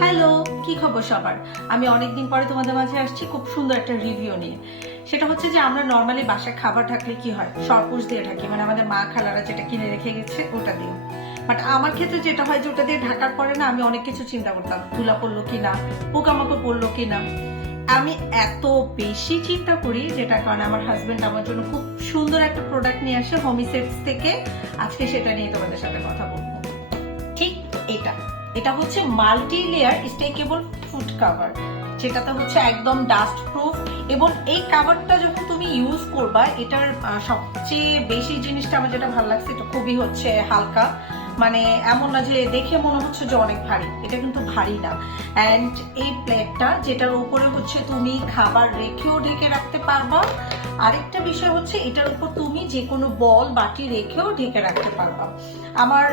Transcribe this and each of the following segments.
Hello, কি খবর সবার? আমি অনেকদিন পরে তোমাদের মাঝে আসছি খুব সুন্দর একটা রিভিউ নিয়ে। সেটা হচ্ছে যে আমরা নর্মালি বাসায় খাবার থাকলে কি হয়, সরপুষ দিয়ে ঢাকি, মানে আমাদের মা খালারা যেটা কিনে রেখে গেছে ওটা দিয়ে। বাট আমার ক্ষেত্রে যেটা হয় যে ওটা দিয়ে ঢাকার পরে না আমি অনেক কিছু চিন্তা করতাম, ধুলা পড়লো কিনা, পোকামাকড় পড়লো কিনা। আমি এত বেশি চিন্তা করি, যেটার কারণে আমার হাজবেন্ড আমার জন্য খুব সুন্দর একটা প্রোডাক্ট নিয়ে আসে হোমিসেটস থেকে। আজকে সেটা নিয়ে তোমাদের সাথে কথা বলবো। ঠিক এটা এটা হচ্ছে মাল্টি লেয়ার স্টেকেবল ফুড কভার, যেটাতে হচ্ছে একদম ডাস্ট প্রুফ। এবং এই কভারটা যখন তুমি ইউজ করবা, এটার সবচেয়ে বেশি জিনিসটা আমার যেটা ভালো লাগছে, এটা খুবই হচ্ছে হালকা। মানে এমন না যে দেখে মনে হচ্ছে যে অনেক ভারী, এটা কিন্তু ভারী না। অ্যান্ড এই প্লেটটা যেটার উপরে হচ্ছে তুমি খাবার রেখেও ঢেকে রাখতে পারবা। আরেকটা বিষয় হচ্ছে এটার উপর তুমি যে কোনো বল বাটি রেখেও ঢেকে রাখতে পারবা। আমার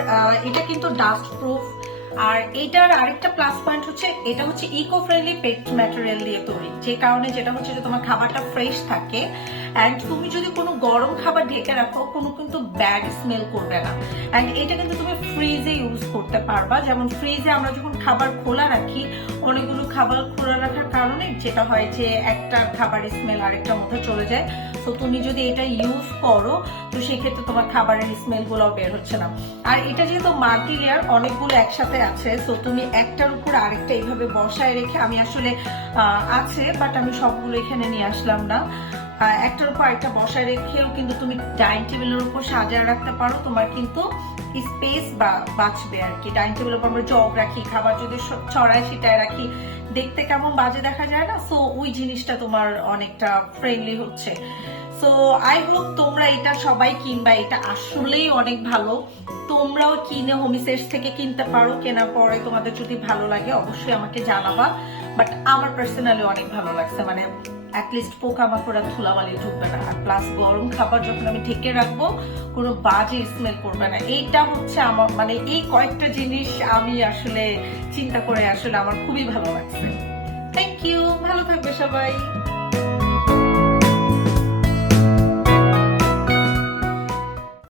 এটা কিন্তু ডাস্ট প্রুফ। আর এটার আরেকটা প্লাস পয়েন্ট হচ্ছে এটা হচ্ছে ইকো ফ্রেন্ডলি পেট ম্যাটেরিয়াল দিয়ে তৈরি, যে কারণে যেটা হচ্ছে যে তোমার খাবারটা ফ্রেশ থাকে। অ্যান্ড তুমি যদি কোনো গরম খাবার ঢেকে রাখো, কোনো কিন্তু ব্যাড স্মেল করবে না। অ্যান্ড এটা কিন্তু তুমি ফ্রিজে ইউজ করতে পারবা। যেমন ফ্রিজে আমরা যখন খাবার খোলা রাখি, অনেকগুলো খাবার খোলা রাখার কারণে যেটা হয় যে একটা খাবারের স্মেল আরেকটার মধ্যে চলে যায়। তো তুমি যদি এটা ইউজ করো, তো সেক্ষেত্রে তোমার খাবারের স্মেল গুলো বের হচ্ছে না। আর এটা যেহেতু মাল্টি লেয়ার, অনেকগুলো একসাথে আছে, তো তুমি একটার উপর আরেকটা এইভাবে বসায় রেখে, আমি আসলে আছে বাট আমি সবগুলো এখানে নিয়ে আসলাম না, একটার উপর আরেকটা বসায় রেখেও কিন্তু তুমি ডাইনিং টেবিলের উপর সাজিয়ে রাখতে পারো। তোমার কিন্তু স্পেস বাঁচবে আর কি। ডাইনিং টেবিলের উপর আমরা জগ রাখি, খাবার যদি ছড়ায় ছিটায় রাখি, দেখতে কেমন বাজে দেখা যায় না? সো ওই জিনিসটা তোমার অনেকটা ফ্রেন্ডলি হচ্ছে। সো আই হোপ তোমরা এটা সবাই কিনবা, এটা আসলেই অনেক ভালো। তোমরাও কিনে হোমিসেটস থেকে কিনতে পারো। কেনার পরে তোমাদের যদি ভালো লাগে অবশ্যই আমাকে জানাবা। বাট আমার পার্সোনালি অনেক ভালো লাগছে, মানে অ্যাটলিস্ট পোকামাকড় আর ধুলাবালি ঢুকবে না। আর প্লাস গরম খাবার যখন আমি ঢেকে রাখবো, কোনো বাজে স্মেল করবে না। এইটা হচ্ছে আমার, মানে এই কয়েকটা জিনিস আমি আসলে চিন্তা করে আসলে আমার খুবই ভালো লাগছে। থ্যাংক ইউ, ভালো থাকবে সবাই।